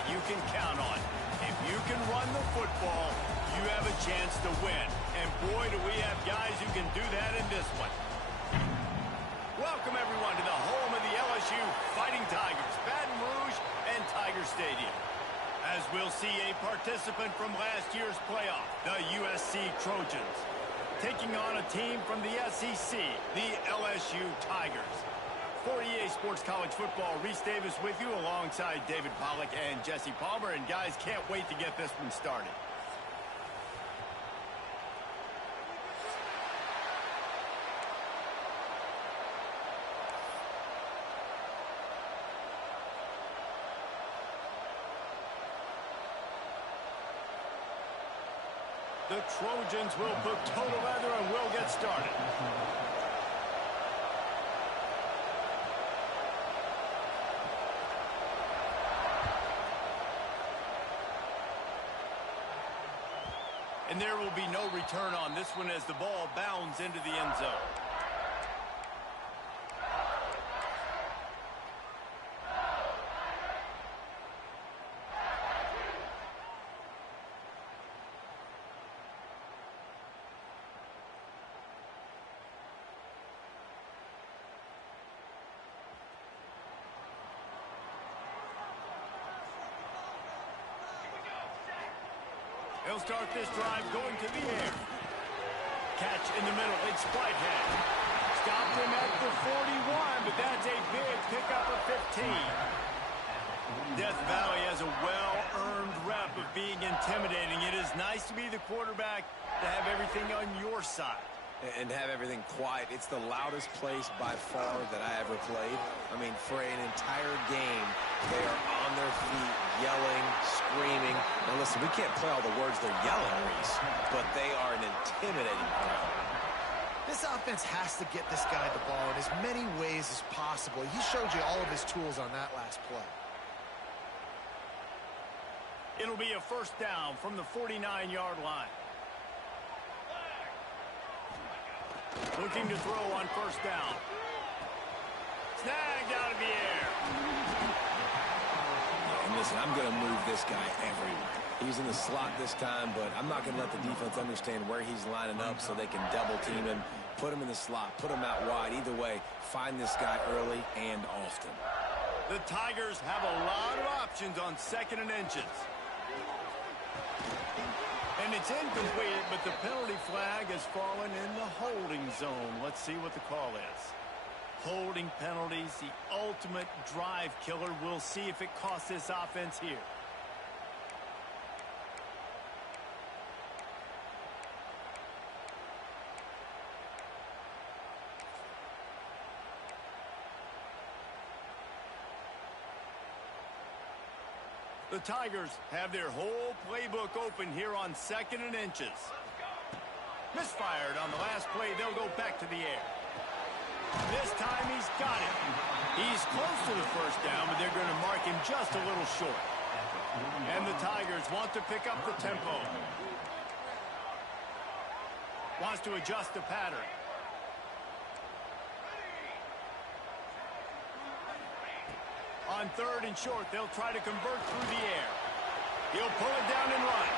that you can count on. If you can run the football, you have a chance to win. And boy, do we have guys who can do that in this one. Welcome, everyone, to the home of the LSU Fighting Tigers, Baton Rouge and Tiger Stadium. As we'll see a participant from last year's playoff, the USC Trojans, taking on a team from the SEC, the LSU Tigers. For EA Sports College Football, Reese Davis with you alongside David Pollack and Jesse Palmer. And guys, can't wait to get this one started. The Trojans will put total leather and we'll get started. And there will be no return on this one as the ball bounds into the end zone. He'll start this drive going to the air. Catch in the middle. It's Whitehead. Stopped him at the 41, but that's a big pickup of 15. Death Valley has a well-earned rep of being intimidating. It is nice to be the quarterback, to have everything on your side. And have everything quiet. It's the loudest place by far that I ever played. I mean, for an entire game, they are on their feet, yelling, screaming. Now listen, we can't play all the words they're yelling, Reese, but they are an intimidating crowd. This offense has to get this guy the ball in as many ways as possible. He showed you all of his tools on that last play. It'll be a first down from the 49-yard line. Looking to throw on first down. Snagged out of the air. And listen, I'm going to move this guy everywhere. He's in the slot this time, but I'm not going to let the defense understand where he's lining up so they can double team him, put him in the slot, put him out wide. Either way, find this guy early and often. The Tigers have a lot of options on 2nd and inches. And it's incomplete, but the penalty flag has fallen in the holding zone. Let's see what the call is. Holding penalties, the ultimate drive killer. We'll see if it costs this offense here. The Tigers have their whole playbook open here on 2nd and inches. Misfired on the last play. They'll go back to the air. This time he's got it. He's close to the first down, but they're going to mark him just a little short. And the Tigers want to pick up the tempo. Wants to adjust the pattern. On 3rd and short, they'll try to convert through the air. He'll pull it down and run.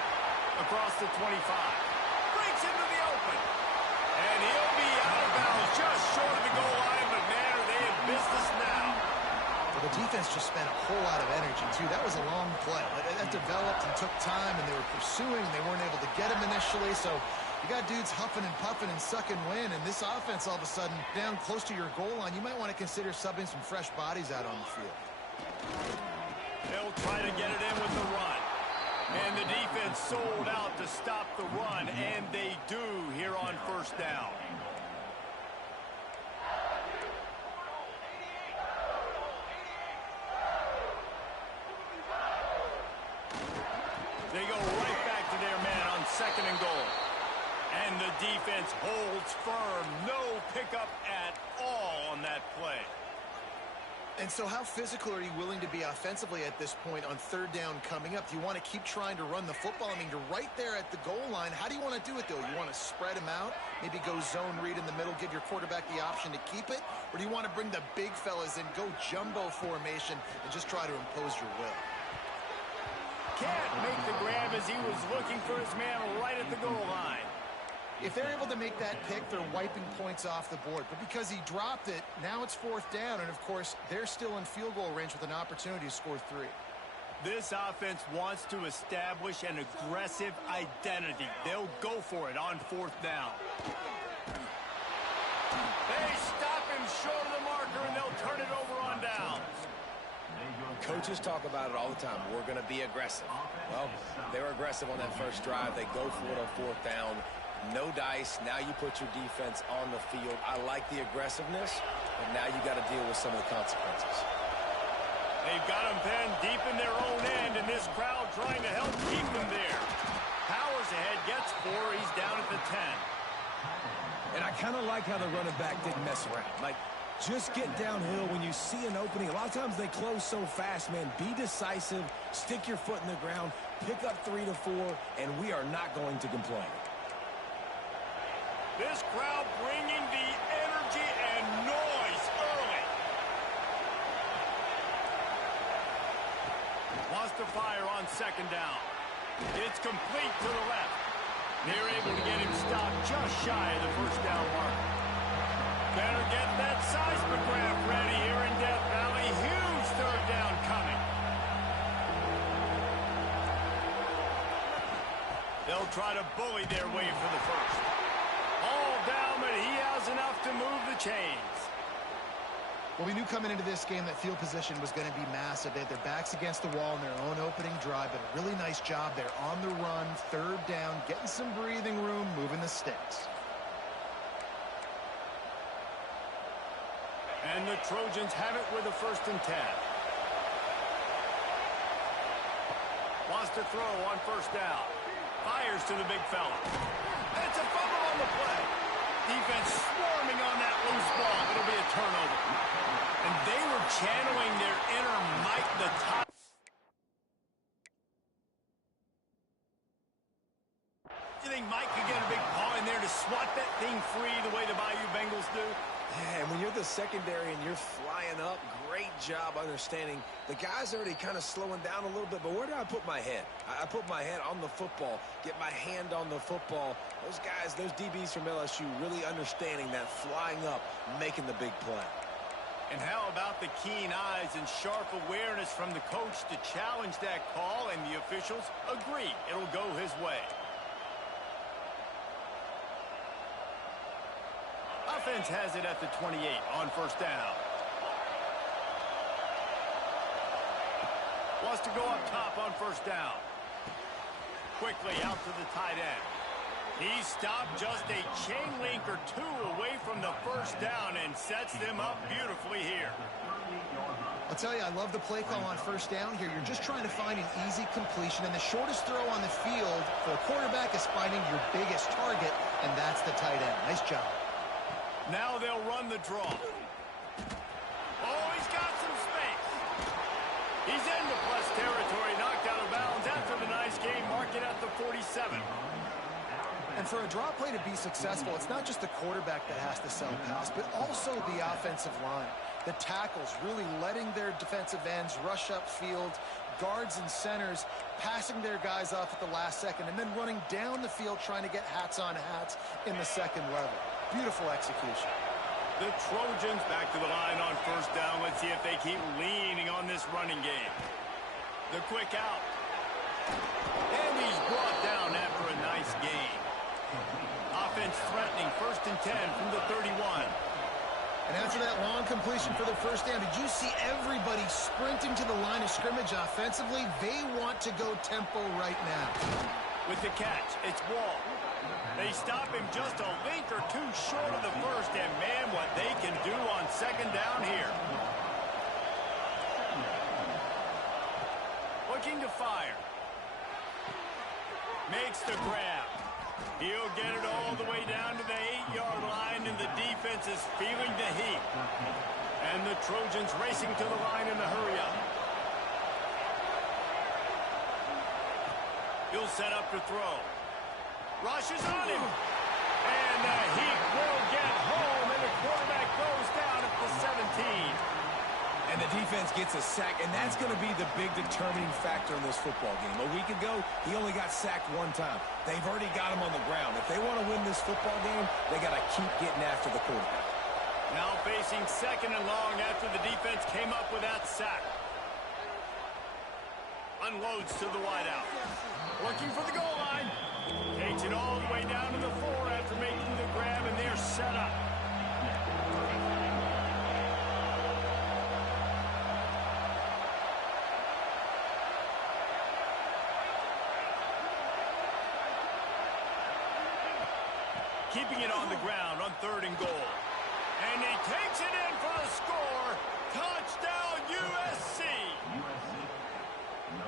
Across the 25. Breaks into the open. And he'll be out of bounds just short of the goal line, but man, are they in business now. Well, the defense just spent a whole lot of energy, too. That was a long play. That developed and took time, and they were pursuing. They weren't able to get him initially, so you got dudes huffing and puffing and sucking wind, and this offense all of a sudden down close to your goal line. You might want to consider subbing some fresh bodies out on the field. They'll try to get it in with the run. And the defense sold out to stop the run, and they do here on first down. They go right back to their man on 2nd and goal. And the defense holds firm. No pickup at all on that play. And so how physical are you willing to be offensively at this point on 3rd down coming up? Do you want to keep trying to run the football? I mean, you're right there at the goal line. How do you want to do it, though? You want to spread him out, maybe go zone read in the middle, give your quarterback the option to keep it? Or do you want to bring the big fellas in, go jumbo formation, and just try to impose your will? can't make the grab as he was looking for his man right at the goal line. If they're able to make that pick, they're wiping points off the board. But because he dropped it, now it's 4th down. And, of course, they're still in field goal range with an opportunity to score 3. This offense wants to establish an aggressive identity. They'll go for it on 4th down. They stop him short of the marker, and they'll turn it over on downs. Coaches talk about it all the time. We're going to be aggressive. Well, they were aggressive on that first drive. They go for it on 4th down. No dice. Now you put your defense on the field. I like the aggressiveness, but now you got to deal with some of the consequences. They've got him pinned deep in their own end, and this crowd trying to help keep them there. Powers ahead, gets 4. He's down at the 10. And I kind of like how the running back didn't mess around. Like, just get downhill when you see an opening. A lot of times they close so fast, man. Be decisive, stick your foot in the ground, pick up 3 to 4, and we are not going to complain. This crowd bringing the energy and noise early. Wants to fire on 2nd down. It's complete to the left. They're able to get him stopped just shy of the 1st down mark. Better get that seismograph ready here in Death Valley. Huge 3rd down coming. They'll try to bully their way for the 1st. All down, but he has enough to move the chains. Well, we knew coming into this game that field position was going to be massive. They had their backs against the wall in their own opening drive, but a really nice job there on the run, 3rd down, getting some breathing room, moving the sticks. And the Trojans have it with a 1st and 10. Wants to throw on 1st down. Fires to the big fella. And it's a fumble on the play. Defense swarming on that loose ball. It'll be a turnover. And they were channeling their inner Mike the Top. Do you think Mike could get a big paw in there to swat that thing free the way the Bayou Bengals do? Yeah, and when you're the secondary and you're flying up, great job understanding. The guy's already kind of slowing down a little bit, but where do I put my head? I put my head on the football, get my hand on the football. Those guys, those DBs from LSU really understanding that flying up, making the big play. And how about the keen eyes and sharp awareness from the coach to challenge that call, and the officials agree it'll go his way. Offense has it at the 28 on 1st down. Wants to go up top on 1st down. Quickly out to the tight end. He stopped just a chain link or 2 away from the 1st down and sets them up beautifully here. I'll tell you, I love the play call on 1st down here. You're just trying to find an easy completion, and the shortest throw on the field for a quarterback is finding your biggest target, and that's the tight end. Nice job. Now they'll run the draw. Oh, he's got some space. He's into plus territory, knocked out of bounds after the nice game, marking at the 47. And for a draw play to be successful, it's not just the quarterback that has to sell pass, but also the offensive line. The tackles really letting their defensive ends rush upfield, guards and centers passing their guys off at the last second, and then running down the field trying to get hats on hats in the 2nd level. Beautiful execution. The Trojans back to the line on 1st down. Let's see if they keep leaning on this running game. The quick out. And he's brought down after a nice game. Offense threatening 1st and 10 from the 31. And after that long completion for the 1st down, did you see everybody sprinting to the line of scrimmage offensively? They want to go tempo right now. With the catch, it's Wall. They stop him just a link or 2 short of the 1st, and man, what they can do on 2nd down here. Looking to fire. Makes the grab. He'll get it all the way down to the 8-yard line, and the defense is feeling the heat. And the Trojans racing to the line in the hurry-up. He'll set up to throw. Rushes on him. And the heat will get home, and the quarterback goes down at the 17. And the defense gets a sack, and that's going to be the big determining factor in this football game. A week ago, he only got sacked one time. They've already got him on the ground. If they want to win this football game, they got to keep getting after the quarterback. Now facing second and long after the defense came up with that sack. Unloads to the wideout. Looking for the goal line. Takes it all the way down to the 4 after making the grab, and they're set up. Keeping it on the ground on 3rd and goal. And he takes it in for the score. Touchdown, USC.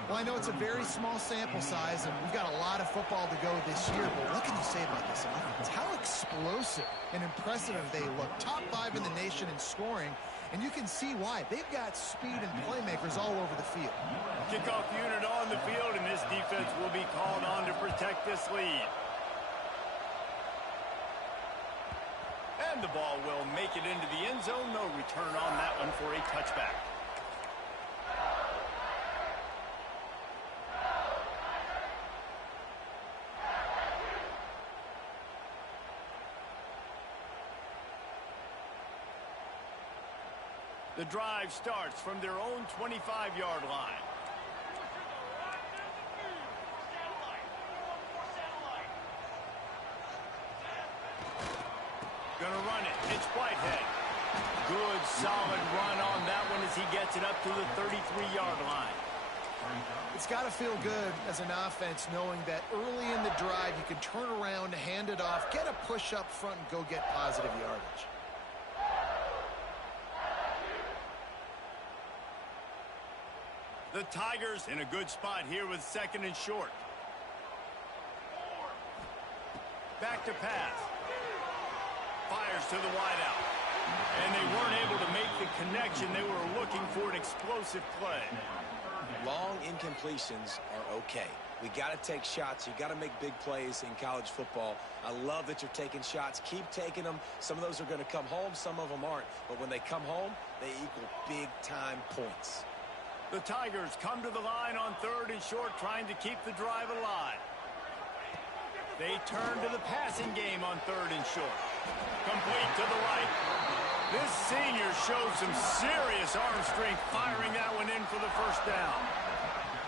Well, I know it's a very small sample size, and we've got a lot of football to go this year, but what can you say about this offense? How explosive and impressive they look. Top 5 in the nation in scoring, and you can see why. They've got speed and playmakers all over the field. Kickoff unit on the field, and this defense will be called on to protect this lead. And the ball will make it into the end zone. No return on that one for a touchback. The drive starts from their own 25-yard line. Gonna run it. It's Whitehead. Good, solid run on that one as he gets it up to the 33-yard line. It's got to feel good as an offense knowing that early in the drive you can turn around, hand it off, get a push up front, and go get positive yardage. The Tigers in a good spot here with 2nd and short. Back to pass. Fires to the wideout. And they weren't able to make the connection. They were looking for an explosive play. Long incompletions are okay. We got to take shots. You got to make big plays in college football. I love that you're taking shots. Keep taking them. Some of those are going to come home. Some of them aren't. But when they come home, they equal big-time points. The Tigers come to the line on 3rd and short, trying to keep the drive alive. They turn to the passing game on 3rd and short. Complete to the right. This senior showed some serious arm strength firing that one in for the first down.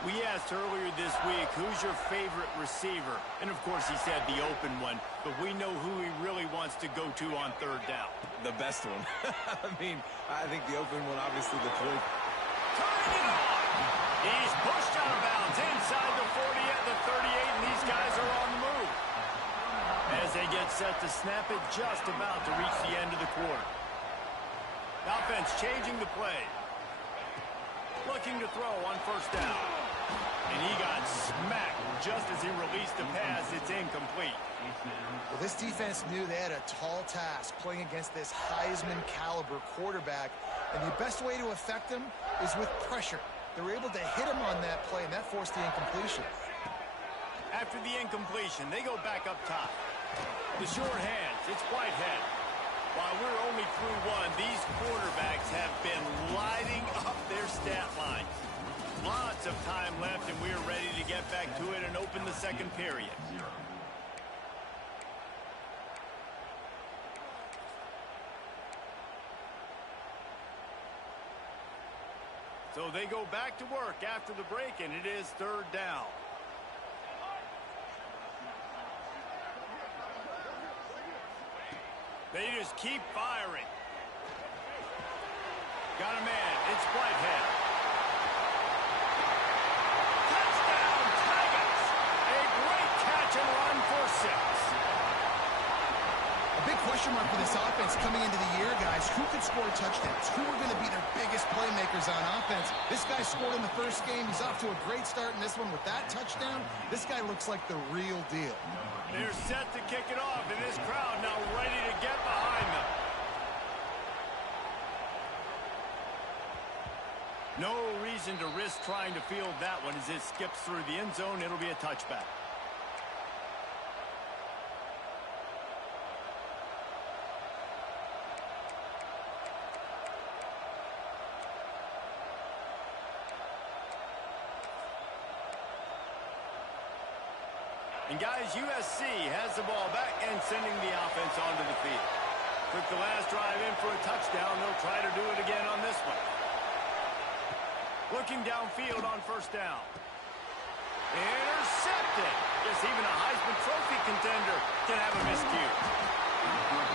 We asked earlier this week, who's your favorite receiver? And, of course, he said the open one, but we know who he really wants to go to on 3rd down. The best one. I mean, I think the open one, obviously, the three. Turning it on. He's pushed out of bounds inside the 40 at the 38, and these guys are on the move. As they get set to snap it, just about to reach the end of the quarter. Offense changing the play. Looking to throw on 1st down. And he got smacked just as he released the pass. It's incomplete. Well, this defense knew they had a tall task playing against this Heisman caliber quarterback. And the best way to affect him is with pressure. They were able to hit him on that play, and that forced the incompletion. After the incompletion, they go back up top. The short hands, it's Whitehead. While we're only through one, these quarterbacks have been lighting up their stat lines. Lots of time left, and we're ready to get back to it and open the 2nd period. So they go back to work after the break, and it is 3rd down. They just keep firing. Got a man. It's Whitehead. Touchdown, Tigers! A great catch and run for 6. A big question mark for this offense coming into the year, guys. Who could score touchdowns? Who are going to be their biggest playmakers on offense? This guy scored in the first game. He's off to a great start in this one with that touchdown. This guy looks like the real deal. They're set to kick it off, and this crowd now ready to get behind them. No reason to risk trying to field that one as it skips through the end zone. It'll be a touchback. And guys, USC has the ball back and sending the offense onto the field. Took the last drive in for a touchdown. They'll try to do it again on this one. Looking downfield on first down. Intercepted. Yes, even a Heisman Trophy contender can have a miscue.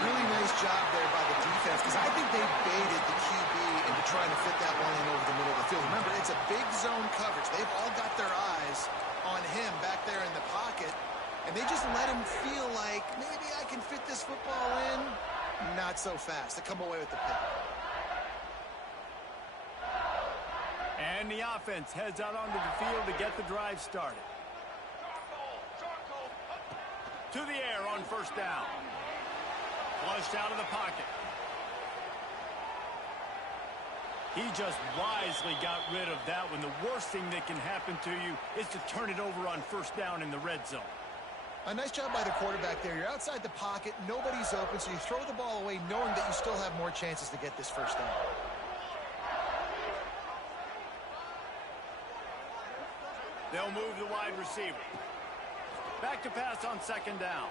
Really nice job there by the defense, because I think they baited the QB into trying to fit that one in over the middle of the field. Remember, it's a big zone coverage. They've all got their eyes on him back there in the pocket, and they just let him feel like, maybe I can fit this football in. Not so fast. They come away with the pick. And the offense heads out onto the field to get the drive started. To the air on first down. Flushed out of the pocket. He just wisely got rid of that one. The worst thing that can happen to you is to turn it over on first down in the red zone. A nice job by the quarterback there. You're outside the pocket. Nobody's open, so you throw the ball away knowing that you still have more chances to get this first down. They'll move the wide receiver. Back to pass on second down.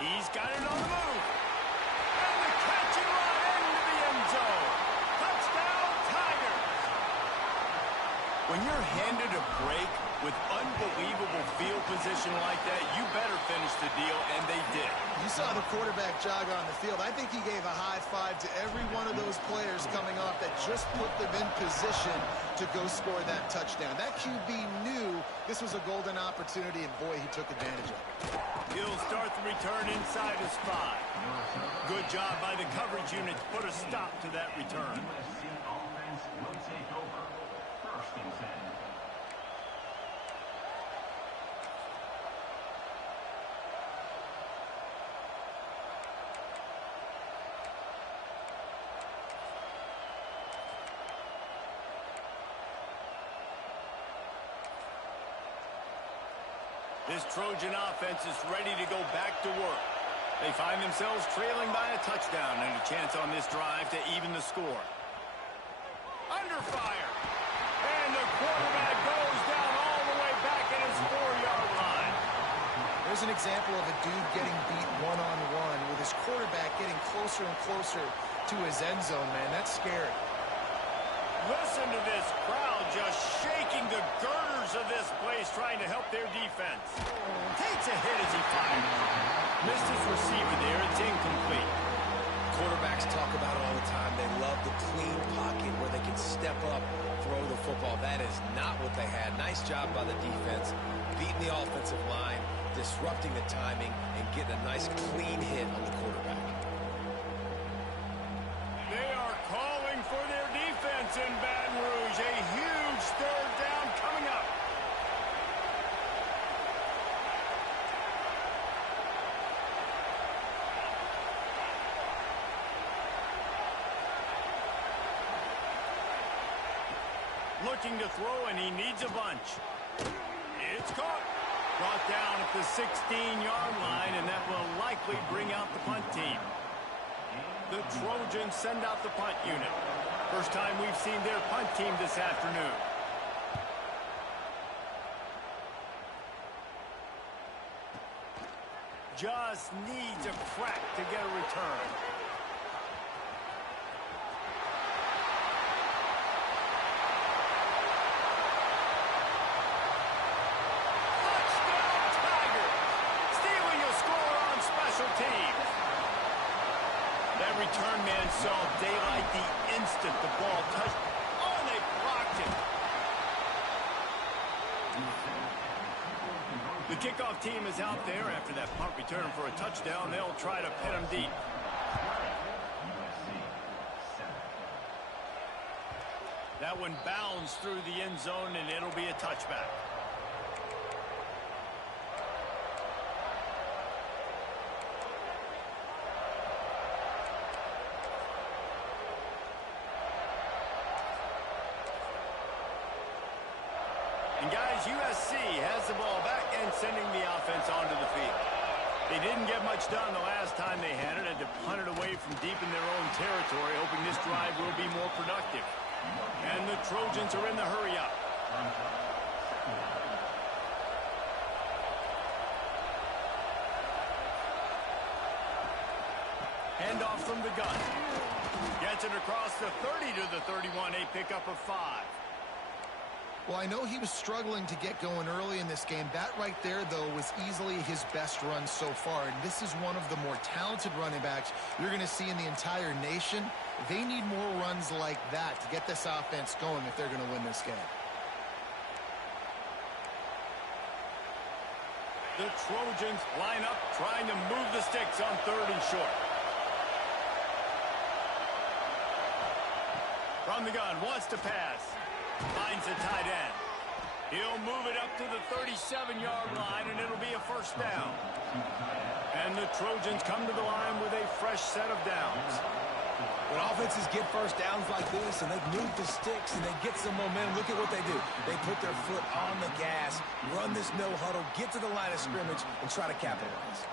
He's got it on the move. And the catch and run into the end zone. Touchdown, Tigers. When you're handed a break with unbelievable field position like that, you better finish the deal, and they did. You saw the quarterback jog on the field. I think he gave a high five to every one of those players coming off that just put them in position to go score that touchdown. That QB knew this was a golden opportunity, and boy, he took advantage of it. He'll start the return inside his 5. Good job by the coverage unit to put a stop to that return. This Trojan offense is ready to go back to work. They find themselves trailing by a touchdown and a chance on this drive to even the score. Under fire. And the quarterback goes down all the way back at his 4-yard line. There's an example of a dude getting beat one-on-one with his quarterback getting closer and closer to his end zone, man. That's scary. Listen to this crowd just shaking the girders of this place trying to help their defense. Takes a hit as he fires. Missed his receiver there. It's incomplete. Quarterbacks talk about it all the time. They love the clean pocket where they can step up, throw the football. That is not what they had. Nice job by the defense, beating the offensive line, disrupting the timing, and getting a nice clean hit on the quarterback. They are calling for their defense in Baton Rouge. A huge third down coming up. Looking to throw, and he needs a bunch. It's caught. Brought down at the 16-yard line, and that will likely bring out the punt team. The Trojans send out the punt unit. First time we've seen their punt team this afternoon. Just needs a crack to get a return. Touchdown, Tigers! Stealing a score on special teams. That return man saw daylight the instant the ball touched. Oh, they blocked it. The kickoff team is out there after that punt return for a touchdown. They'll try to pin him deep. That one bounds through the end zone, and it'll be a touchback. And guys, USC has the ball back and sending the offense onto the field. They didn't get much done the last time they had it. Had to punt it away from deep in their own territory, hoping this drive will be more productive. And the Trojans are in the hurry-up. handoff from the gun. Gets it across the 30 to the 31, a pickup of 5. Well, I know he was struggling to get going early in this game. That right there, though, was easily his best run so far. And this is one of the more talented running backs you're going to see in the entire nation. They need more runs like that to get this offense going if they're going to win this game. The Trojans line up, trying to move the sticks on 3rd and short. From the gun, wants to pass. Finds the tight end. He'll move it up to the 37-yard line, and it'll be a first down. And the Trojans come to the line with a fresh set of downs. When offenses get first downs like this and they move the sticks and they get some momentum, look at what they do. They put their foot on the gas, run this no huddle, get to the line of scrimmage, and try to capitalize.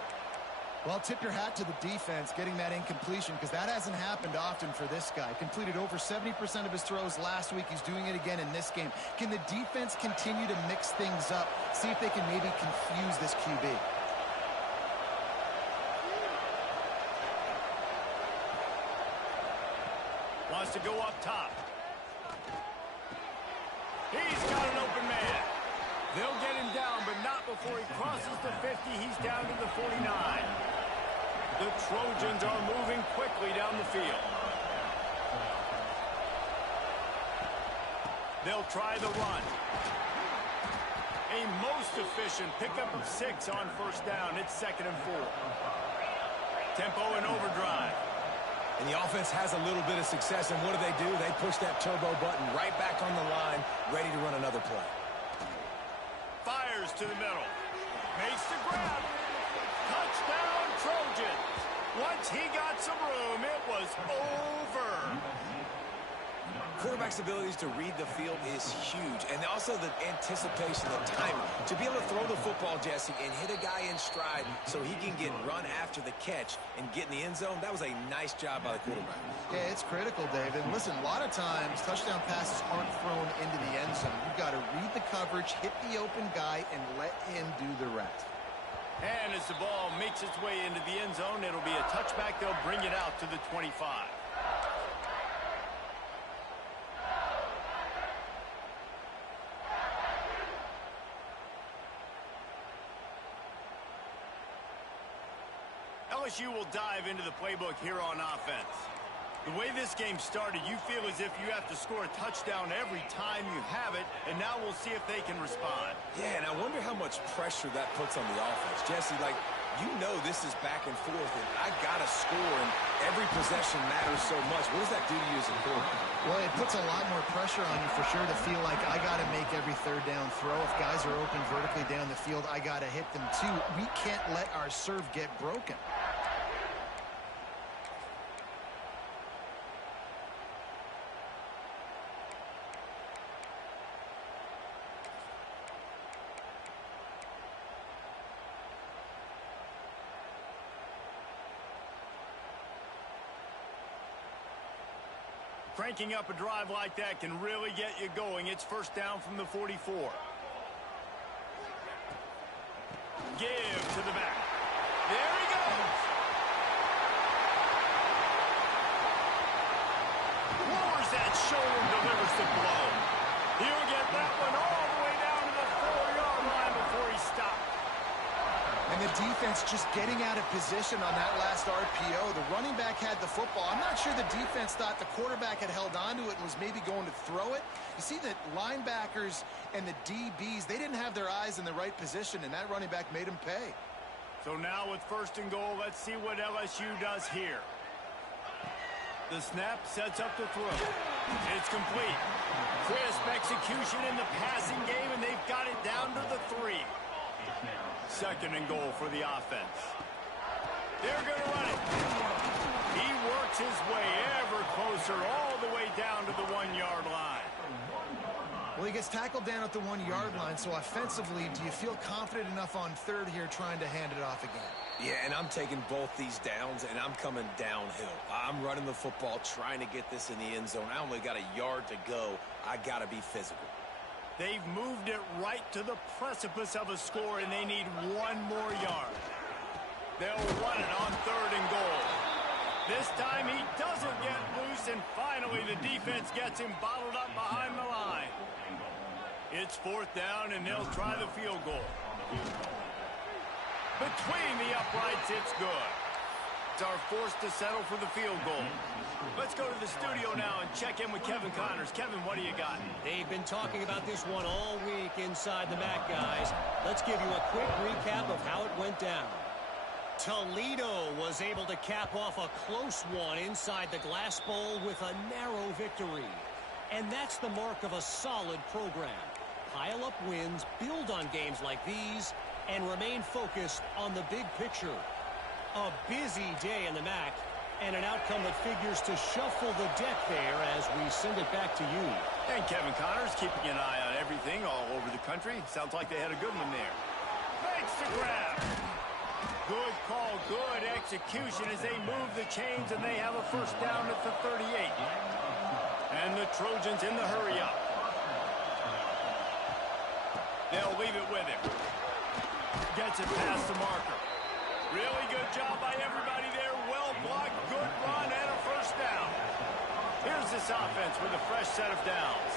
Well, tip your hat to the defense getting that incompletion, because that hasn't happened often for this guy. Completed over 70% of his throws last week. He's doing it again in this game. Can the defense continue to mix things up? See if they can maybe confuse this QB. Wants to go up top. He's got an open man. They'll get him down, but not before he crosses the 50. He's down to the 49. The Trojans are moving quickly down the field. They'll try the run. A most efficient pickup of 6 on first down. It's 2nd and 4. Tempo and overdrive. And the offense has a little bit of success, and what do? They push that turbo button right back on the line, ready to run another play. Fires to the middle. Makes the grab. Touchdown, Trojans. Once he got some room, it was over. Quarterback's abilities to read the field is huge, and also the anticipation, the timing. To be able to throw the football, Jesse, and hit a guy in stride so he can get run after the catch and get in the end zone, that was a nice job by the quarterback. Yeah, it's critical, David. And listen, a lot of times touchdown passes aren't thrown into the end zone. You've got to read the coverage, hit the open guy, and let him do the rest. And as the ball makes its way into the end zone, it'll be a touchback. They'll bring it out to the 25. LSU will dive into the playbook here on offense. The way this game started, you feel as if you have to score a touchdown every time you have it, and now we'll see if they can respond. Yeah, and I wonder how much pressure that puts on the offense. Jesse, like, you know this is back and forth, and I got to score, and every possession matters so much. What does that do to you as a quarterback? Well, it puts a lot more pressure on you for sure to feel like I got to make every third down throw. If guys are open vertically down the field, I got to hit them too. We can't let our serve get broken. Cranking up a drive like that can really get you going. It's first down from the 44. Give to the back. There he goes. Lowers that shoulder and delivers the blow. He'll get that one all the way down to the 4-yard line before he stopped. And the defense just getting out of position on that last RPO. The running back had the football. I'm not sure the defense thought the quarterback had held onto it and was maybe going to throw it. You see the linebackers and the DBs, they didn't have their eyes in the right position, and that running back made him pay. So now with 1st and goal, let's see what LSU does here. The snap sets up the throw. It's complete. Crisp execution in the passing game, and they've got it down to the 3. 2nd and goal for the offense. They're going to run it. He works his way ever closer all the way down to the 1-yard line. Well, he gets tackled down at the 1-yard line, so offensively, do you feel confident enough on 3rd here trying to hand it off again? Yeah, and I'm taking both these downs, and I'm coming downhill. I'm running the football, trying to get this in the end zone. I only got a yard to go. I got to be physical. They've moved it right to the precipice of a score, and they need 1 more yard. They'll run it on 3rd and goal. This time he doesn't get loose, and finally the defense gets him bottled up behind the line. It's 4th down, and they'll try the field goal. Between the uprights, it's good. It's our forced to settle for the field goal. Let's go to the studio now and check in with Kevin Connors. Kevin, what do you got? They've been talking about this one all week inside the MAC, guys. Let's give you a quick recap of how it went down. Toledo was able to cap off a close one inside the Glass Bowl with a narrow victory. And that's the mark of a solid program. Pile up wins, build on games like these, and remain focused on the big picture. A busy day in the MAC, and an outcome that figures to shuffle the deck there as we send it back to you. And Kevin Connors keeping an eye on everything all over the country. Sounds like they had a good one there. Makes the grab. Good call, good execution as they move the chains, and they have a 1st down at the 38. And the Trojans in the hurry up. They'll leave it with him. Gets it past the marker. Really good job by everybody there. Well blocked, good run, and a 1st down. Here's this offense with a fresh set of downs.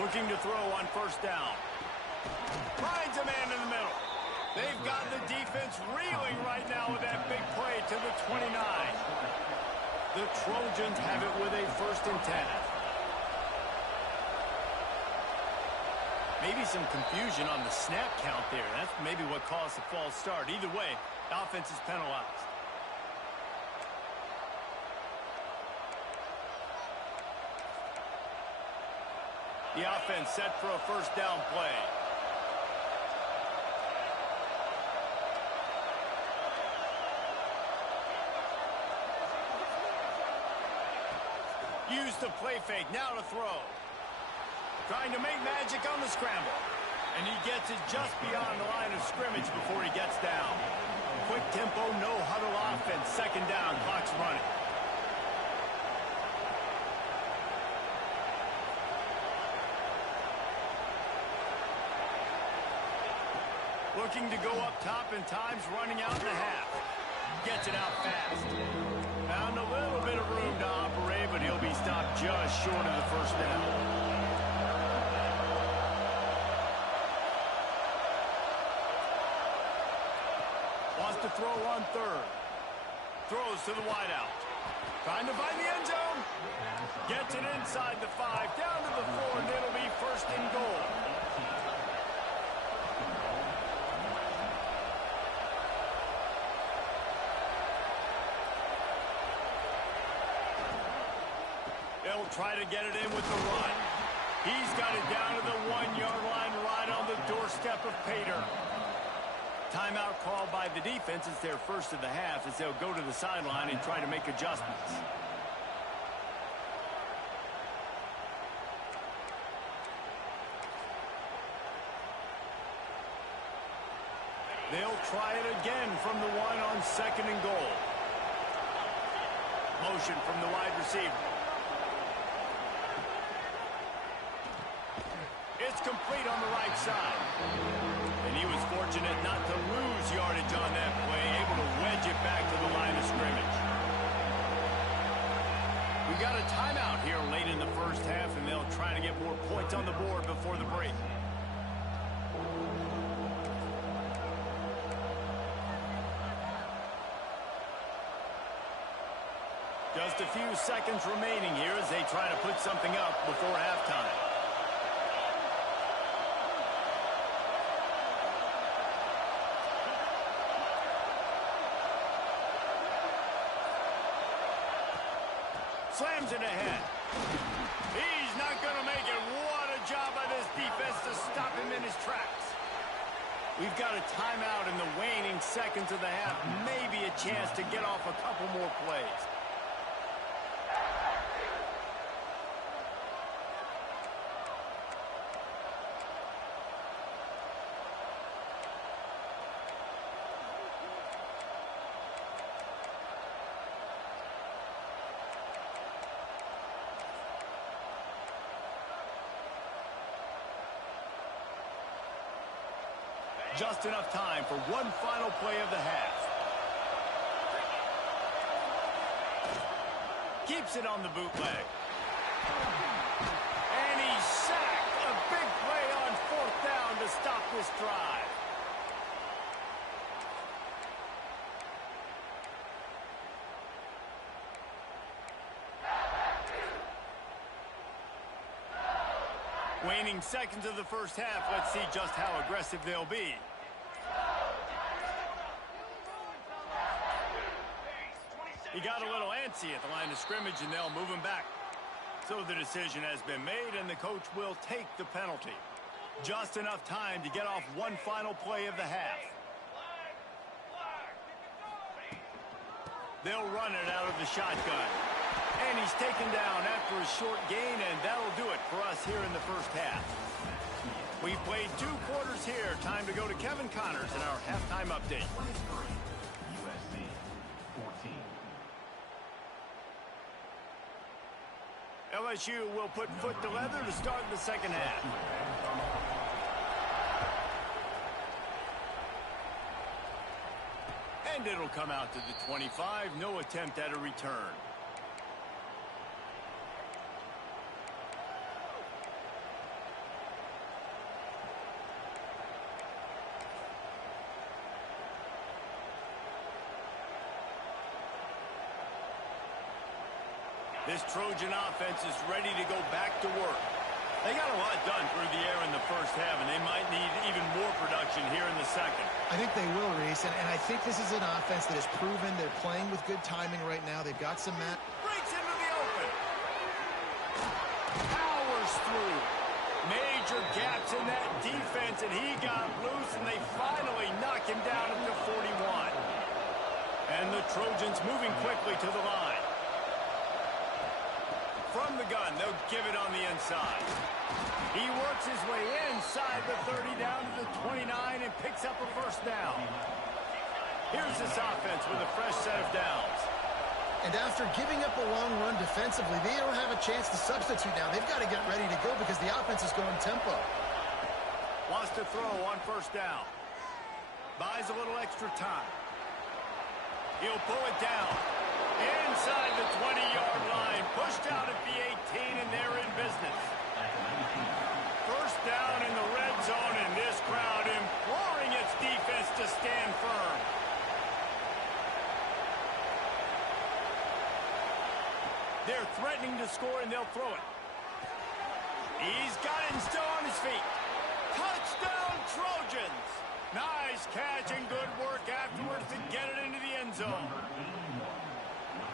Looking to throw on 1st down. Finds a man in the middle. They've got the defense reeling right now with that big play to the 29. The Trojans have it with a 1st and 10. Maybe some confusion on the snap count there. That's maybe what caused the false start. Either way, offense is penalized. The offense set for a 1st down play. Use the play fake, now to throw. Trying to make magic on the scramble. And he gets it just beyond the line of scrimmage before he gets down. Quick tempo, no huddle offense. 2nd down, clock's running. Looking to go up top, and time's running out in the half. Gets it out fast. Found a little bit of room to operate, but he'll be stopped just short of the 1st down. Wants to throw on 3rd. Throws to the wideout. Trying to find the end zone. Gets it inside the 5, down to the 4, and it'll be 1st and goal. They'll try to get it in with the run. He's got it down to the 1-yard line right on the doorstep of Pater. Timeout called by the defense. It's their 1st of the half as they'll go to the sideline and try to make adjustments. They'll try it again from the 1 on 2nd and goal. Motion from the wide receiver. It's complete on the right side. And he was fortunate not to lose yardage on that play, able to wedge it back to the line of scrimmage. We got a timeout here late in the 1st half, and they'll try to get more points on the board before the break. Just a few seconds remaining here as they try to put something up before halftime. Slams it ahead. He's not going to make it. What a job by this defense to stop him in his tracks. We've got a timeout in the waning seconds of the half. Maybe a chance to get off a couple more plays. Just enough time for one final play of the half. Keeps it on the bootleg. And he's sacked. A big play on 4th down to stop this drive. Waning seconds of the first half. Let's see just how aggressive they'll be. He got a little antsy at the line of scrimmage, and they'll move him back. So the decision has been made, and the coach will take the penalty. Just enough time to get off one final play of the half. They'll run it out of the shotgun. And he's taken down after a short gain, and that'll do it for us here in the first half. We've played 2 quarters here. Time to go to Kevin Connors in our halftime update. LSU will put foot to leather to start the second half. And it'll come out to the 25. No attempt at a return. This Trojan offense is ready to go back to work. They got a lot done through the air in the first half, and they might need even more production here in the second. I think they will, Reese, and I think this is an offense that has proven they're playing with good timing right now. They've got some breaks into the open. Powers through. Major gaps in that defense, and he got loose, and they finally knock him down at the 41. And the Trojans moving quickly to the line. From the gun, they'll give it on the inside. He works his way inside the 30 down to the 29 and picks up a first down. Here's this offense with a fresh set of downs. And after giving up a long run defensively, they don't have a chance to substitute now. They've got to get ready to go because the offense is going tempo. Wants to throw on first down. Buys a little extra time. He'll pull it down. Inside the 20-yard line. Pushed out at the 18, and they're in business. First down in the red zone, and this crowd imploring its defense to stand firm. They're threatening to score, and they'll throw it. He's got it and still on his feet. Touchdown, Trojans! Nice catch and good work afterwards to get it into the end zone.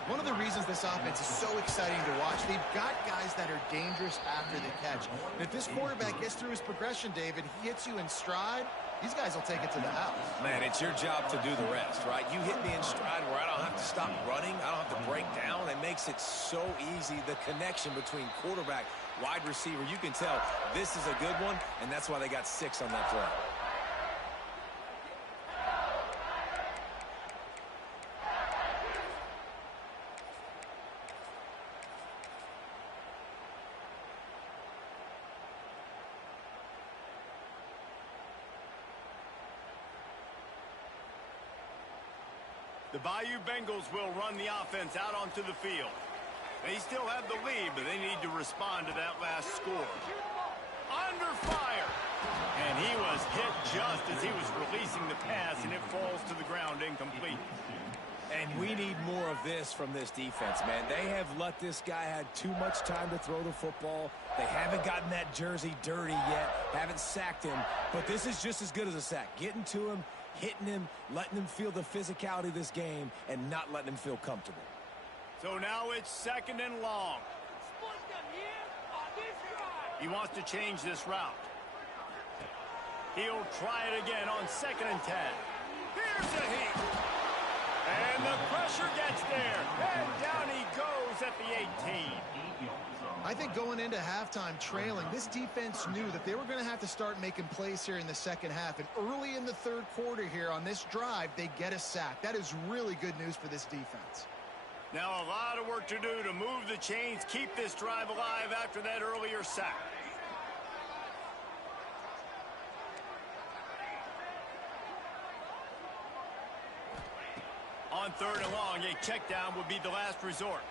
One of the reasons this offense is so exciting to watch, they've got guys that are dangerous after the catch. And if this quarterback gets through his progression, David, he hits you in stride, these guys will take it to the house. Man, it's your job to do the rest, right? You hit me in stride where I don't have to stop running. I don't have to break down. It makes it so easy, the connection between quarterback, wide receiver. You can tell this is a good one, and that's why they got 6 on that play. The Bayou Bengals will run the offense out onto the field. They still have the lead, but they need to respond to that last score. Under fire. And he was hit just as he was releasing the pass, and it falls to the ground incomplete. And we need more of this from this defense, man. They have let this guy have too much time to throw the football. They haven't gotten that jersey dirty yet, haven't sacked him. But this is just as good as a sack. Getting to him, hitting him, letting him feel the physicality of this game, and not letting him feel comfortable. So now it's 2nd and long. He wants to change this route. He'll try it again on 2nd and 10. Here's a heat. And the pressure gets there. And down he goes at the 18. I think going into halftime trailing, this defense knew that they were going to have to start making plays here in the second half. And early in the third quarter here on this drive, they get a sack. That is really good news for this defense. Now a lot of work to do to move the chains, keep this drive alive after that earlier sack. On 3rd and long, a check down would be the last resort.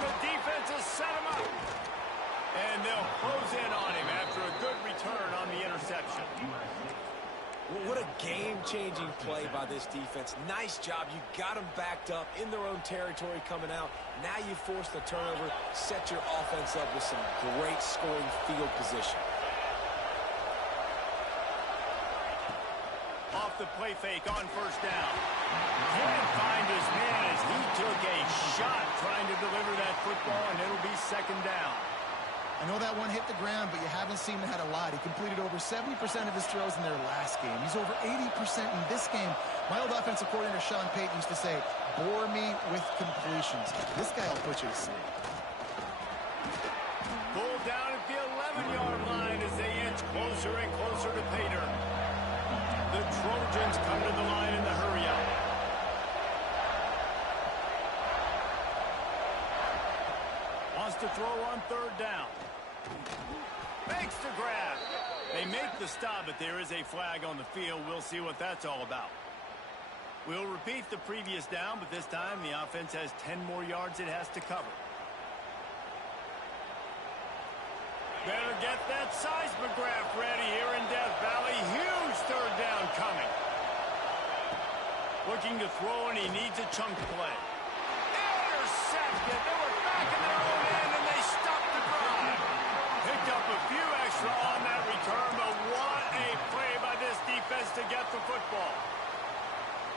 The defense has set him up. And they'll close in on him after a good return on the interception. What a game-changing play by this defense. Nice job. You got them backed up in their own territory coming out. Now you force the turnover, set your offense up with some great scoring field position. Off the play fake on first down. Can't find his man as he took a shot trying to deliver that football, and it'll be second down. I know that one hit the ground, but you haven't seen him had a lot. He completed over 70% of his throws in their last game. He's over 80% in this game. My old offensive coordinator, Sean Payton, used to say, bore me with completions. This guy will put you to sleep. Pulled down at the 11-yard line as they inch closer and closer to pay dirt. The Trojans come to the line in the hurry-up. Wants to throw on third down. Makes the grab. They make the stop, but there is a flag on the field. We'll see what that's all about. We'll repeat the previous down, but this time the offense has 10 more yards it has to cover. Better get that seismograph ready here in Death Valley. Huge third down coming. Looking to throw, and he needs a chunk play. Intercepted. They were back in their own end, and they stopped the drive. Picked up a few extra on that return, but what a play by this defense to get the football.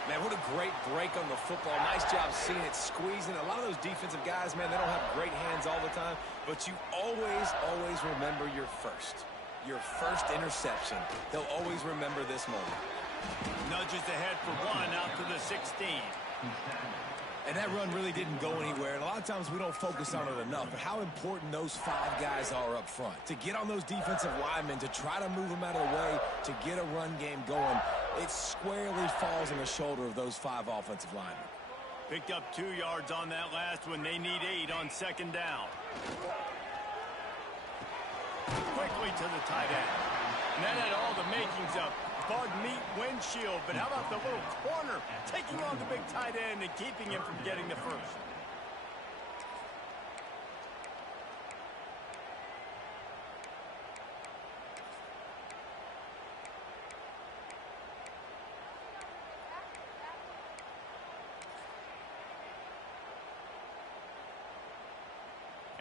Man, what a great break on the football. Nice job seeing it squeezing. A lot of those defensive guys, man, they don't have great hands all the time, but you always, always remember your first interception. They'll always remember this moment. Nudges ahead for one out to the 16. And that run really didn't go anywhere. And a lot of times we don't focus on it enough. But how important those 5 guys are up front. To get on those defensive linemen, to try to move them out of the way, to get a run game going, it squarely falls on the shoulder of those 5 offensive linemen. Picked up 2 yards on that last one. They need 8 on second down. Quickly to the tight end. And that had all the makings of bug meat windshield, but how about the little corner taking on the big tight end and keeping him from getting the first?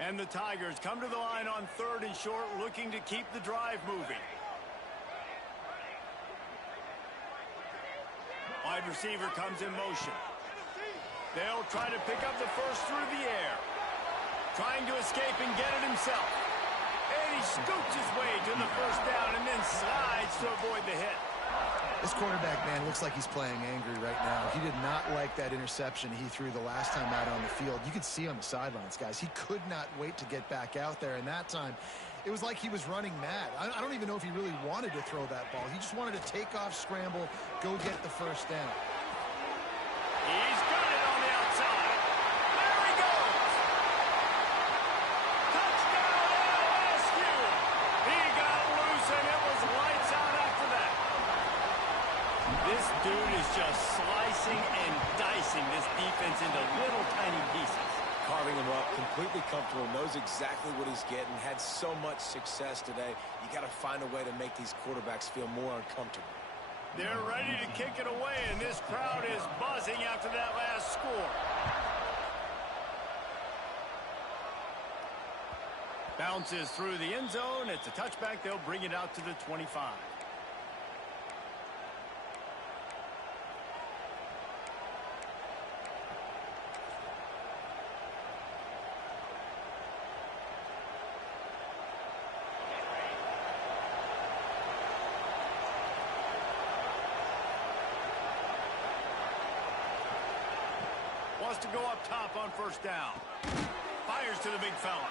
And the Tigers come to the line on third and short, looking to keep the drive moving. Wide receiver comes in motion. They'll try to pick up the first through the air. Trying to escape and get it himself. And he scoots his way to the first down and then slides to avoid the hit. This quarterback, man, looks like he's playing angry right now. He did not like that interception he threw the last time out on the field. You could see on the sidelines, guys. He could not wait to get back out there. And that time, it was like he was running mad. I don't even know if he really wanted to throw that ball. He just wanted to take off, scramble, go get the first down. He's got it on the outside. There he goes. Touchdown LSU. He got loose, and it was lights out after that. This dude is just slicing and dicing this defense into little tiny pieces. Carving him up, completely comfortable, knows exactly what he's getting, had so much success today. You got to find a way to make these quarterbacks feel more uncomfortable. They're ready to kick it away, and this crowd is buzzing after that last score. Bounces through the end zone. It's a touchback. They'll bring it out to the 25. Wants to go up top on first down. Fires to the big fella.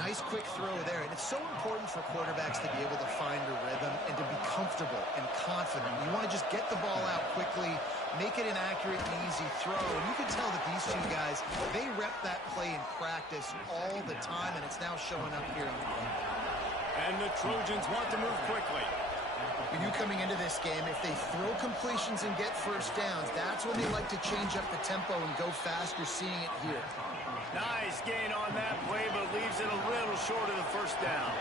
Nice quick throw there. And it's so important for quarterbacks to be able to find a rhythm and to be comfortable and confident. You want to just get the ball out quickly, make it an accurate and easy throw. And you can tell that these 2 guys, they rep that play in practice all the time, and it's now showing up here on the game. And the Trojans want to move quickly. We knew coming into this game, if they throw completions and get first downs, that's when they like to change up the tempo and go fast. You're seeing it here. Nice gain on that play, but leaves it a little short of the first down.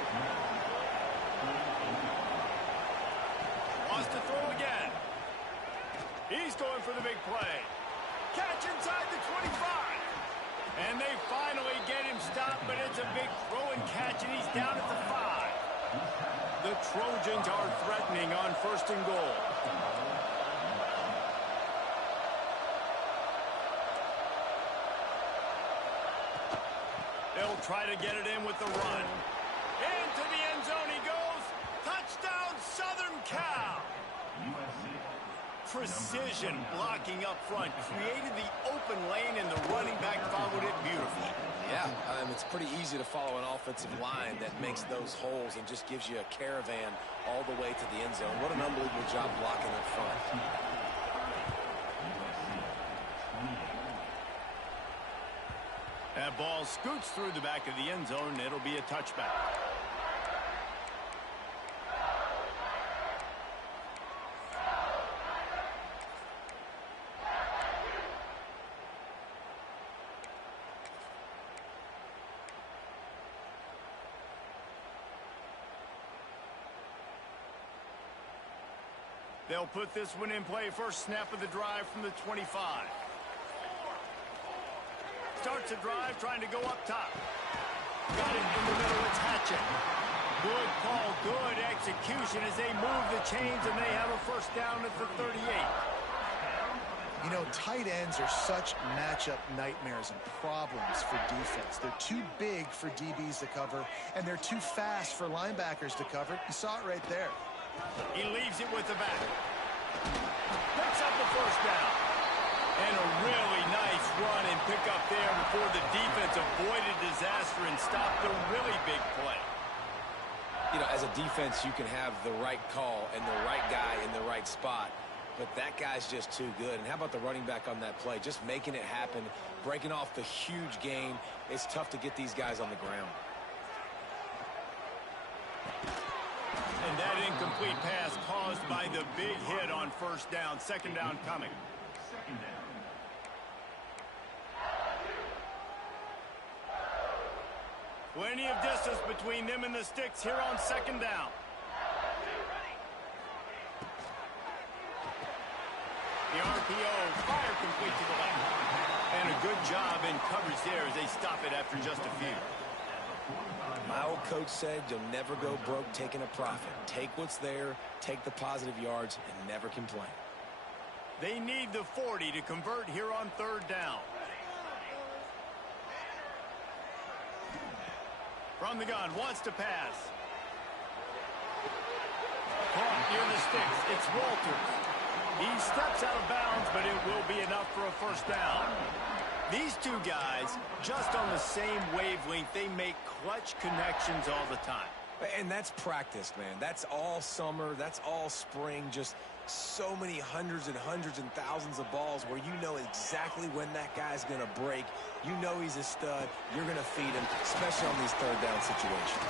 Wants to throw again. He's going for the big play. Catch inside the 25. And they finally get him stopped, but it's a big throw and catch, and he's down at the 5. The Trojans are threatening on 1st and goal. They'll try to get it in with the run. Into the end zone he goes. Touchdown, Southern Cal. Precision blocking up front. Created the open lane, and the running back followed it beautifully. Yeah, it's pretty easy to follow an offensive line that makes those holes and just gives you a caravan all the way to the end zone. What an unbelievable job blocking up front. That ball scoots through the back of the end zone, and it'll be a touchback. They'll put this one in play. First snap of the drive from the 25. Starts a drive, trying to go up top. Got it in the middle, it's Hatchett. Good call, good execution as they move the chains, and they have a first down at the 38. You know, tight ends are such matchup nightmares and problems for defense. They're too big for DBs to cover, and they're too fast for linebackers to cover. You saw it right there. He leaves it with the back. Picks up the first down. And a really nice run and pick up there before the defense avoided disaster and stopped a really big play. You know, as a defense, you can have the right call and the right guy in the right spot, but that guy's just too good. And how about the running back on that play? Just making it happen, breaking off the huge gain. It's tough to get these guys on the ground. And that incomplete pass caused by the big hit on first down. Second down coming. Plenty of distance between them and the sticks here on second down. The RPO, fire complete to the left. And a good job in coverage there as they stop it after just a few. My old coach said you'll never go broke taking a profit. Take what's there, take the positive yards, and never complain. They need the 40 to convert here on third down. From the gun, wants to pass. Caught near the sticks. It's Walters. He steps out of bounds, but it will be enough for a first down. These two guys, just on the same wavelength, they make clutch connections all the time. And that's practice, man. That's all summer. That's all spring. Just so many hundreds and thousands of balls where you know exactly when that guy's going to break. You know he's a stud. You're going to feed him, especially on these third down situations.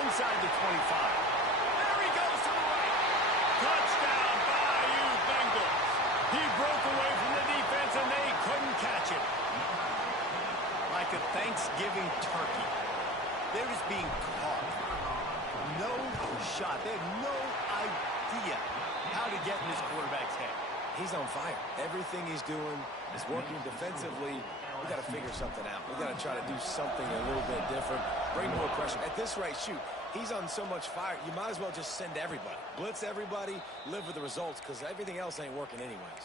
Inside the 25. There he goes to the right. Touchdown, Bayou Bengals. He broke away from the defense, and they couldn't catch it. Like a Thanksgiving turkey. They're just being caught. No shot. They have no idea how to get in this quarterback's head. He's on fire. Everything he's doing is working defensively. We got to figure something out. We got to try to do something a little bit different. Bring more pressure. At this rate, shoot, he's on so much fire, you might as well just send everybody. Blitz everybody, live with the results, because everything else ain't working anyways.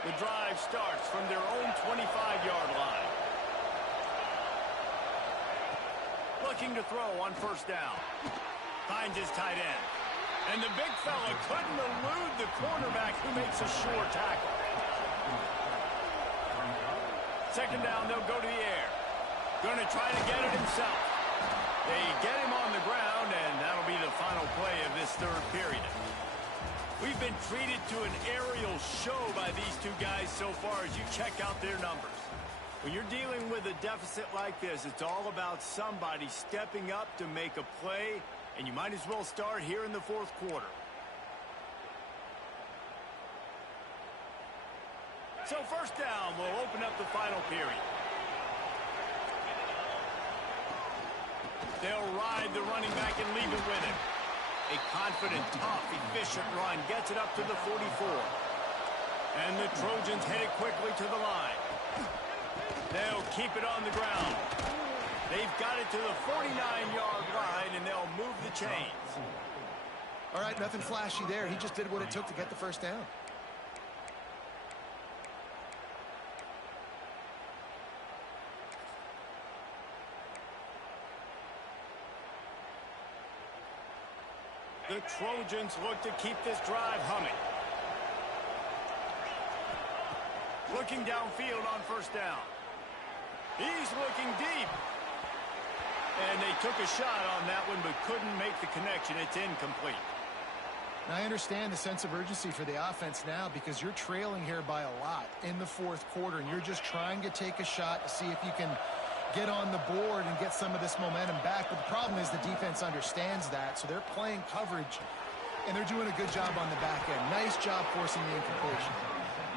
The drive starts from their own 25-yard line. Looking to throw on first down. Finds his tight end. And the big fella couldn't elude the cornerback who makes a sure tackle. Second down, they'll go to the air. Going to try to get it himself. They get him on the ground, and that'll be the final play of this third period. We've been treated to an aerial show by these two guys so far as you check out their numbers. When you're dealing with a deficit like this, it's all about somebody stepping up to make a play and you might as well start here in the fourth quarter. So first down will open up the final period. They'll ride the running back and leave it with him. A confident, tough, efficient run gets it up to the 44. And the Trojans head it quickly to the line. They'll keep it on the ground. They've got it to the 49-yard line, and they'll move the chains. All right, nothing flashy there. He just did what it took to get the first down. The Trojans look to keep this drive humming. Looking downfield on first down. He's looking deep. And they took a shot on that one but couldn't make the connection. It's incomplete. Now, I understand the sense of urgency for the offense now because you're trailing here by a lot in the fourth quarter, and you're just trying to take a shot to see if you can get on the board and get some of this momentum back. But the problem is the defense understands that, so they're playing coverage, and they're doing a good job on the back end. Nice job forcing the incompletion.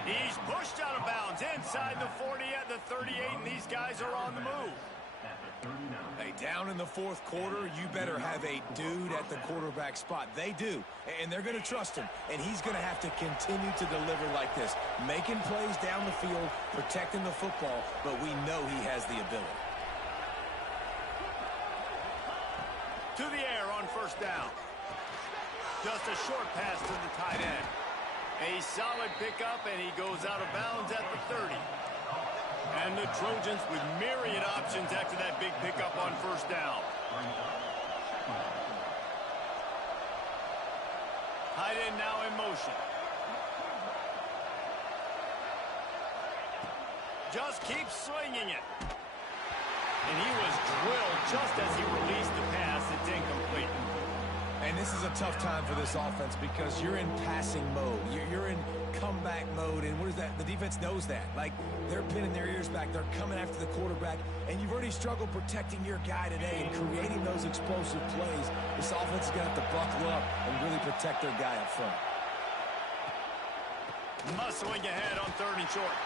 He's pushed out of bounds inside the 40 at the 38, and these guys are on the move. Hey, down in the fourth quarter, you better have a dude at the quarterback spot. They do, and they're going to trust him, and he's going to have to continue to deliver like this, making plays down the field, protecting the football, but we know he has the ability. To the air on first down. Just a short pass to the tight end. A solid pickup, and he goes out of bounds at the 30. And the Trojans with myriad options after that big pickup on first down. Tight end now in motion. Just keeps swinging it. And he was drilled just as he released the pass. It's incomplete. And this is a tough time for this offense because you're in passing mode. You're in comeback mode, and what is that? The defense knows that. Like, they're pinning their ears back. They're coming after the quarterback, and you've already struggled protecting your guy today and creating those explosive plays. This offense is going to have to buckle up and really protect their guy up front. Muscling ahead on third and short.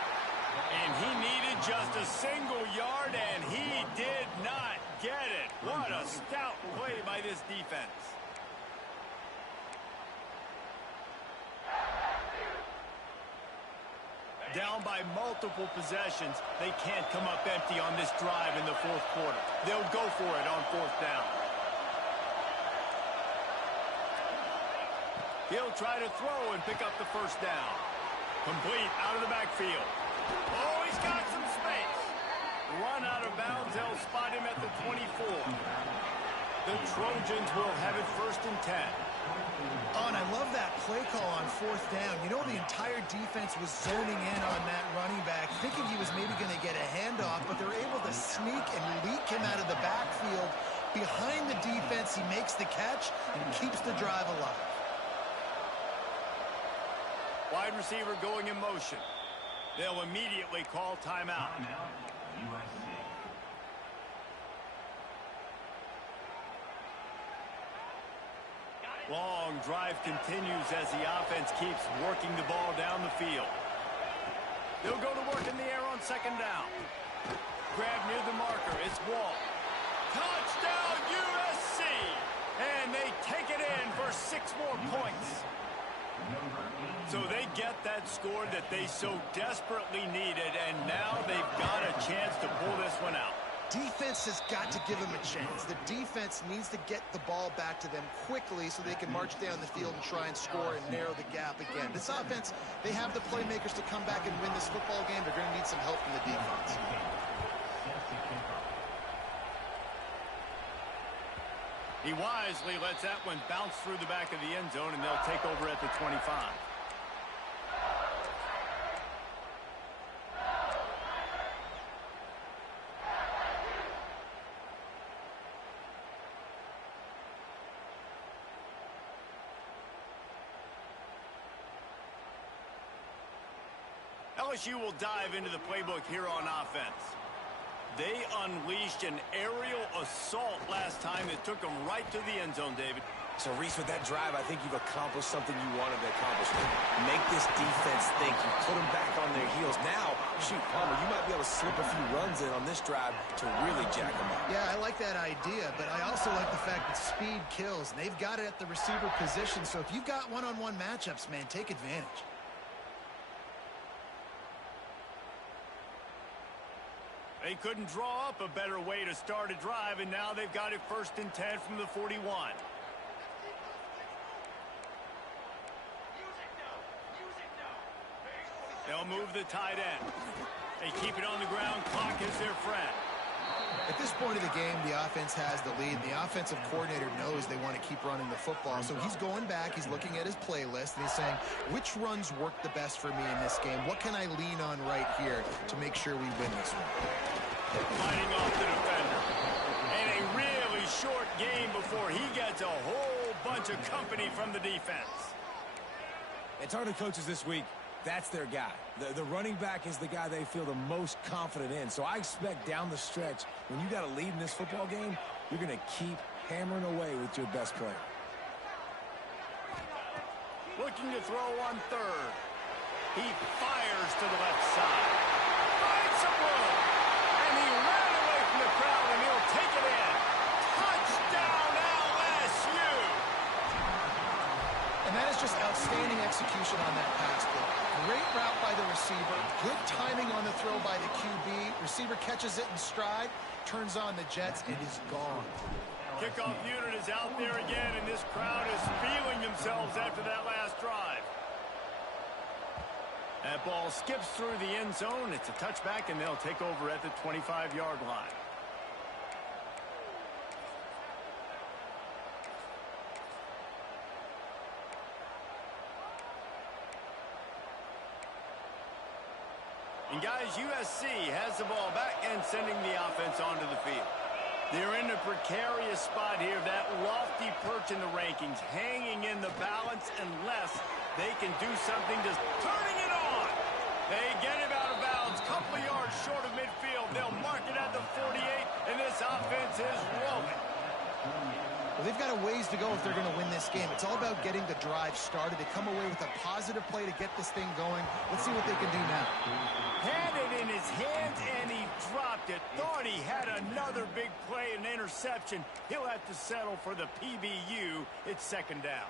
And he needed just a single yard, and he did not get it. What a stout play by this defense. Down by multiple possessions, they can't come up empty on this drive in the fourth quarter. They'll go for it on fourth down. He'll try to throw and pick up the first down. Complete out of the backfield. Oh, he's got some space. Run out of bounds. They'll spot him at the 24. The Trojans will have it first and 10. Oh, and I love that play call on fourth down. You know, the entire defense was zoning in on that running back, thinking he was maybe going to get a handoff, but they're able to sneak and leak him out of the backfield. Behind the defense, he makes the catch and keeps the drive alive. Wide receiver going in motion. They'll immediately call timeout. Long drive continues as the offense keeps working the ball down the field. They'll go to work in the air on second down. Grab near the marker. It's Wall. Touchdown USC! And they take it in for 6 more points. So they get that score that they so desperately needed, and now they've got a chance to pull this one out. Defense has got to give them a chance. The defense needs to get the ball back to them quickly so they can march down the field and try and score and narrow the gap again. This offense, they have the playmakers to come back and win this football game. They're going to need some help from the defense. He wisely lets that one bounce through the back of the end zone, and they'll take over at the 25. LSU will dive into the playbook here on offense. They unleashed an aerial assault last time that took them right to the end zone, David. So, Reese, with that drive, I think you've accomplished something you wanted to accomplish. Make this defense think. You put them back on their heels. Now, shoot, Palmer, you might be able to slip a few runs in on this drive to really jack them up. Yeah, I like that idea, but I also like the fact that speed kills, and they've got it at the receiver position. So if you've got one-on-one matchups, man, take advantage. They couldn't draw up a better way to start a drive, and now they've got it 1st and 10 from the 41. They'll move the tight end. They keep it on the ground. Clock is their friend. At this point of the game, the offense has the lead. The offensive coordinator knows they want to keep running the football. So he's going back. He's looking at his playlist, and he's saying, which runs work the best for me in this game? What can I lean on right here to make sure we win this one? Fighting off the defender. And a really short game before he gets a whole bunch of company from the defense. And talking to coaches this week, that's their guy. The running back is the guy they feel the most confident in. So I expect down the stretch, when you got a lead in this football game, you're going to keep hammering away with your best player. Looking to throw on 3rd. He fires to the left side. Finds some room. And he ran away from the crowd, and he'll take it in. Touchdown, LSU! And that is just outstanding execution on that pass play. Great route by the receiver. Good timing on the throw by the QB. Receiver catches it in stride, turns on the jets, and is gone. Kickoff unit is out there again, and this crowd is feeling themselves after that last drive. That ball skips through the end zone. It's a touchback, and they'll take over at the 25-yard line. And guys, USC has the ball back and sending the offense onto the field. They're in a precarious spot here, that lofty perch in the rankings, hanging in the balance unless they can do something to turning it on. They get him out of bounds, couple of yards short of midfield. They'll mark it at the 48, and this offense is rolling. Well, they've got a ways to go if they're going to win this game. It's all about getting the drive started. They come away with a positive play to get this thing going. Let's see what they can do now. Had it in his hands, and he dropped it. Thought he had another big play, an interception. He'll have to settle for the PBU. It's 2nd down.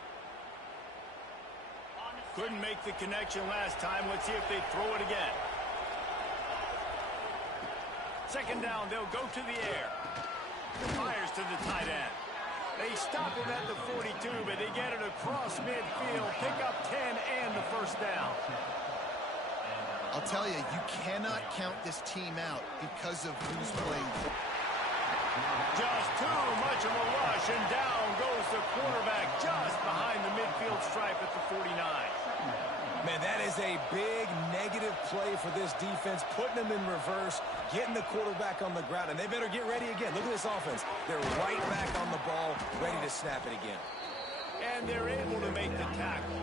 Couldn't make the connection last time. Let's see if they throw it again. 2nd down, they'll go to the air. Fires to the tight end. They stop him at the 42, but they get it across midfield, pick up 10 and the 1st down. I'll tell you, you cannot count this team out because of who's playing. Just too much of a rush, and down goes the quarterback just behind the midfield stripe at the 49. Man, that is a big negative play for this defense, putting them in reverse, getting the quarterback on the ground, and they better get ready again. Look at this offense. They're right back on the ball, ready to snap it again. And they're able to make the tackle.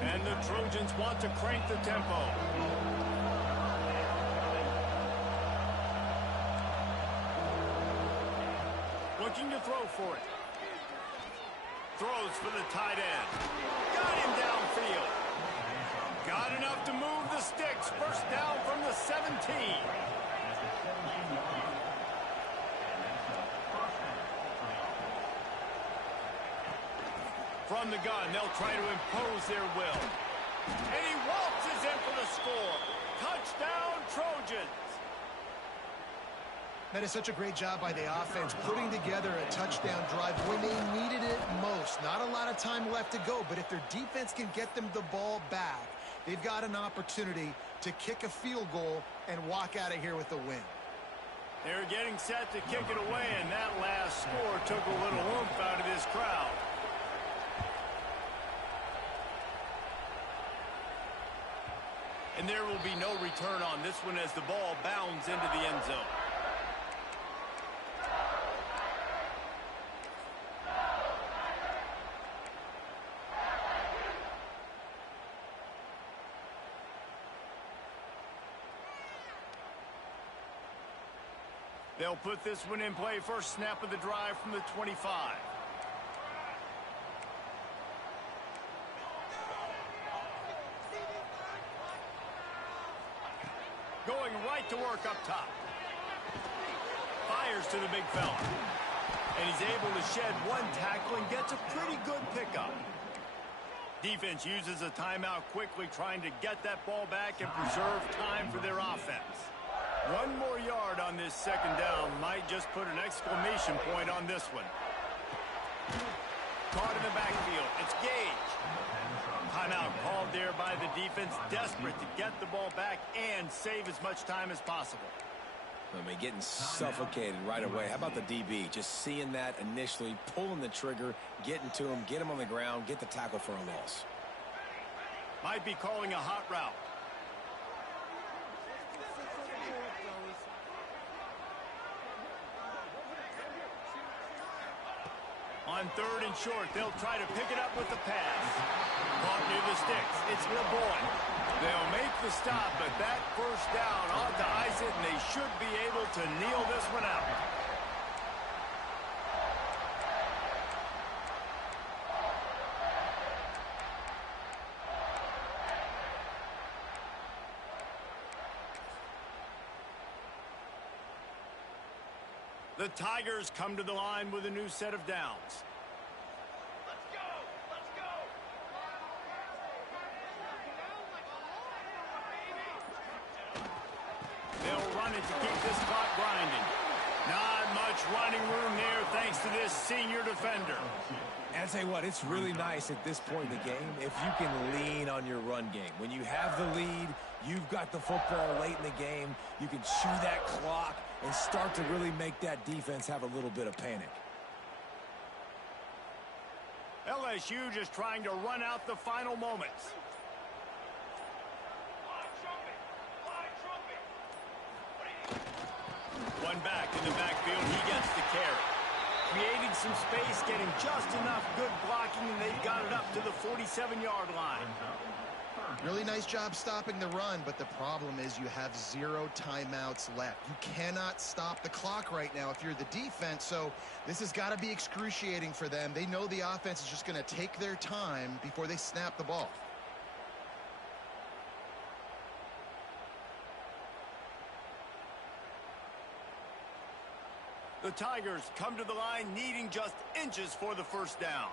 And the Trojans want to crank the tempo. Looking to throw for it. Throws for the tight end. Got him downfield. Got enough to move the sticks. 1st down from the 17. From the gun, they'll try to impose their will. And he waltzes in for the score. Touchdown, Trojans. That is such a great job by the offense, putting together a touchdown drive when they needed it most. Not a lot of time left to go, but if their defense can get them the ball back, they've got an opportunity to kick a field goal and walk out of here with a win. They're getting set to kick it away, and that last score took a little oomph out of this crowd. And there will be no return on this one as the ball bounds into the end zone. They'll put this one in play. First snap of the drive from the 25. Going right to work up top. Fires to the big fella. And he's able to shed one tackle and gets a pretty good pickup. Defense uses a timeout quickly, trying to get that ball back and preserve time for their offense. One more yard on this second down might just put an exclamation point on this one. Caught in the backfield. It's Gage. Timeout called there by the defense, desperate to get the ball back and save as much time as possible. I mean, getting suffocated right away. How about the DB? Just seeing that initially, pulling the trigger, getting to him, get him on the ground, get the tackle for a loss. Might be calling a hot route. On third and short, they'll try to pick it up with the pass. Caught near the sticks. It's LeBoy. They'll make the stop, but that first down ought to ice it, and they should be able to kneel this one out. The Tigers come to the line with a new set of downs. They'll run it to keep this clock grinding. Not much running room there thanks to this senior defender. And I tell you what, it's really nice at this point in the game if you can lean on your run game. When you have the lead, you've got the football late in the game, you can chew that clock and start to really make that defense have a little bit of panic. LSU just trying to run out the final moments. One back in the backfield, he gets the carry. Creating some space, getting just enough good blocking, and they've got it up to the 47-yard line. Really nice job stopping the run, but the problem is you have 0 timeouts left. You cannot stop the clock right now if you're the defense, so this has got to be excruciating for them. They know the offense is just going to take their time before they snap the ball. The Tigers come to the line needing just inches for the first down.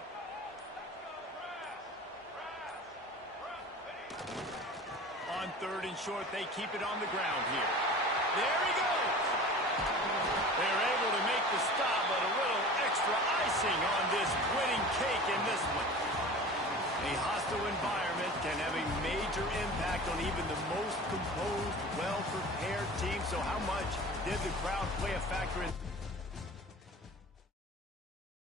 On third and short, they keep it on the ground here. There he goes. They're able to make the stop, but a little extra icing on this winning cake in this one. A hostile environment can have a major impact on even the most composed, well-prepared team. So how much did the crowd play a factor in?